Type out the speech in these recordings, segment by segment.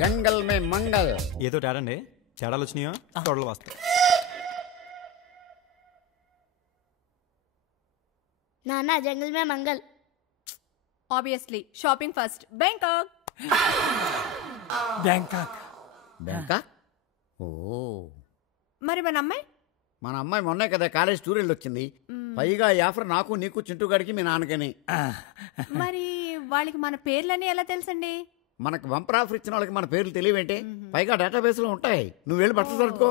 జంగల్ మే మంగల్. ఏదో తేడండి, తేడాలు వచ్చినాయో తోడలు వస్తాయి. నానా జంగల్ మే మంగల్. Obviously shopping first. Bangkok. Bangkok. Bangkok. ఓ మరి మన అమ్మాయి? మన అమ్మాయి మొన్నే కదా కాలేజ్ టూర్ వెళ్ళి వచ్చింది. పైగా ఈ ఆఫర్ నాకు నీకు చింటూగాడికి మీ నాన్నకని. మరి వాళ్ళకి మన పేర్లని ఎలా తెలుసండి? మనకు బంపర్ ఆఫర్ ఇచ్చిన వాళ్ళకి మన పేర్లు తెలియవేంటి? పైగా డేటాబేస్ లో ఉంటాయి. నువ్వు వెళ్ళి బట్టలు సర్దుకో.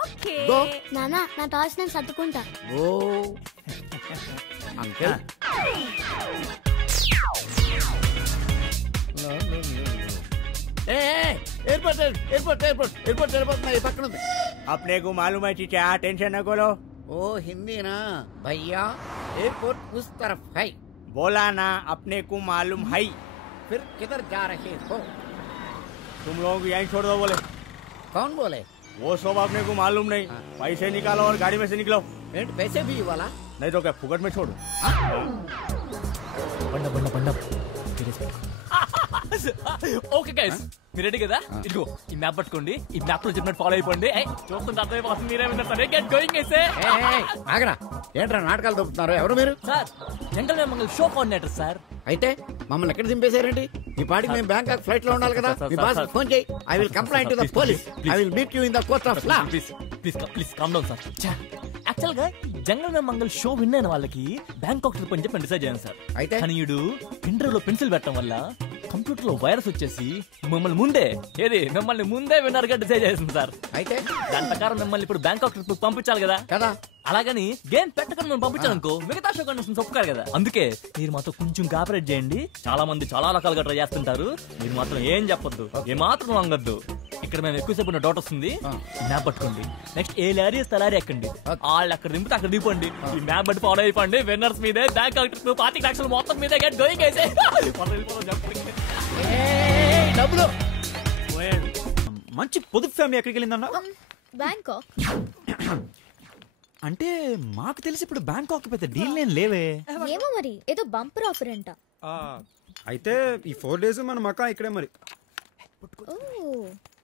ఓకే. గో. నానా నా టాయ్స్ నేను సర్దుకుంటా. ఓ uncle. Airport airport airport airport వెళ్ళిపోతున్నా. పక్కన ఉంది. अपने को मालूम है चीचा, टेंशन न करो. ओ हिंदी ना भैया, एयरपोर्ट उस तरफ है. बोला ना अपने को मालूम है. फिर किधर जा रहे हो? तुम लोग यहीं छोड़ दो. बोले कौन बोले? वो सब अपने को मालूम नहीं. पैसे निकालो और गाड़ी में से निकलो. पैसे भी वाला नहीं तो क्या फुकट में छोड़ो. ఓకే గైస్, మీరు రెడీ కదా? ఇదిగో ఈ మ్యాప్ పట్టుకోండి. ఈ మ్యాప్ లో చెప్పినట్టు ఫాలో అయిపోండి. చూస్తుంటే అర్థమైపోతుంది మీరేమైనా సరే. గెట్ గోయింగ్ అయితే. ఆగరా, ఏంట్రా నాటకాలు దొరుకుతున్నారు? ఎవరు మీరు? సార్, జంగల్ మే మంగల్ షో కోఆర్డినేటర్ సార్. అయితే మమ్మల్ని ఎక్కడ దింపేశారండి? ఈ పాటికి మేము బ్యాంకాక్ ఫ్లైట్ లో ఉండాలి కదా. మీ బాస్ ఫోన్ చేయి. I will complaint to the police. I will meet you in the court of law. Please please please calm down sir. Actual గా జంగల్ మే మంగల్ షో విన్ అయిన వాళ్ళకి బ్యాంకాక్ ట్రిప్ అని చెప్పి డిసైడ్ చేయండి సార్. అయితే కానీ ఈడు పెన్ లో పెన్సిల్ పెట్టడం వల్ల కంప్యూటర్ లో వైరస్ వచ్చేసి మిమ్మల్ని ముందే విన్నర్ గా డిసైడ్ చేసింది సార్. అయితే దాని ప్రకారం మిమ్మల్ని ఇప్పుడు బ్యాంకాక్ ట్రిప్ పంపించాలి కదా. కదా, అలాగని గేమ్ పెట్టకుండా మనం పంపించాలనుకో మిగతా షో కండిషన్స్ ఒప్పుకోరు కదా. అందుకే మీరు మాతో కొంచెం కోఆపరేట్ చేయండి. చాలా మంది చాలా రకాలుగా ట్రై చేస్తుంటారు. మీరు మాత్రం ఏం చెప్పొద్దు, ఏ మాత్రం వంగద్దు. ఇక్కడ మేము ఎక్కువసేపు ఉన్న డౌట్ వస్తుంది. మ్యాప్ పట్టుకోండి. నెక్స్ట్ ఏ లారీ తలారీ ఎక్కండి. వాళ్ళు అక్కడ దింపితే అక్కడ దింపండి. ఈ మ్యాప్ బట్టి ఫాలో అయిపోండి. విన్నర్స్ మీదే బ్యాంకాక్ ట్రిప్ 40 లక్షలు మొత్తం మీదే. గెట్ గోయింగ్ అయితే. డబ్బులు. మంచి పొదుపు ఫ్యామిలీ ఎక్కడికి వెళ్ళిందన్నా? బ్యాంకాక్. అంటే మాకు తెలిసి ఇప్పుడు బ్యాంకాక్ పెద్ద డీల్ ఏం లేవే. ఏమో మరి, ఏదో బంపర్ ఆఫర్ అంట. అయితే ఈ 4 days మన మకా ఇక్కడే మరి.